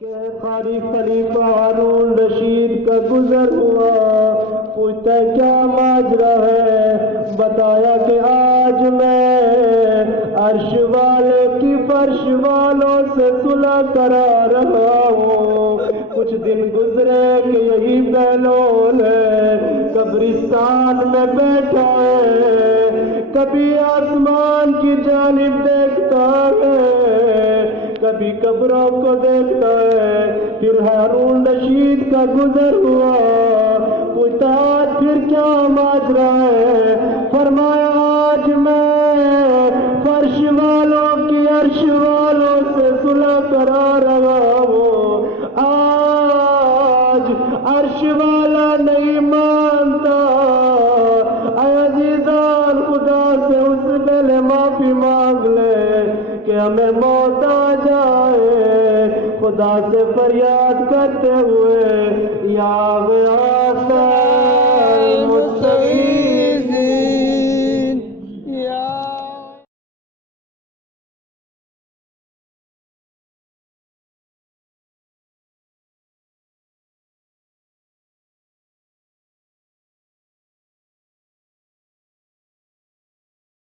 کہ قاری خلیفہ ہارون رشید کا گزر ہوا، پوچھتا کیا ماجرا ہے، بتایا کہ آج میں عرش والے کی فرش والوں سے صلح کرا رہا ہوں۔ کچھ دن گزرے کہ یہی بہلول ہے قبرستان میں بیٹھا ہے، کبھی آسمان کی جانب دیکھتا ہے، کبھی قبروں کو دیکھتا ہے۔ پھر ہارون رشید کا گزر ہوا، پوچھتا آج پھر کیا ماجرا ہے، فرمایا آج میں فرش والوں کی عرش والوں سے صلح کرا رہا ہوں۔ آج عرش والا نہیں مانتا، اے عزیزان خدا سے اس پہلے معافی مانگ لے کہ ہمیں موت آ جائے، خدا سے فریاد کرتے ہوئے یا غیاث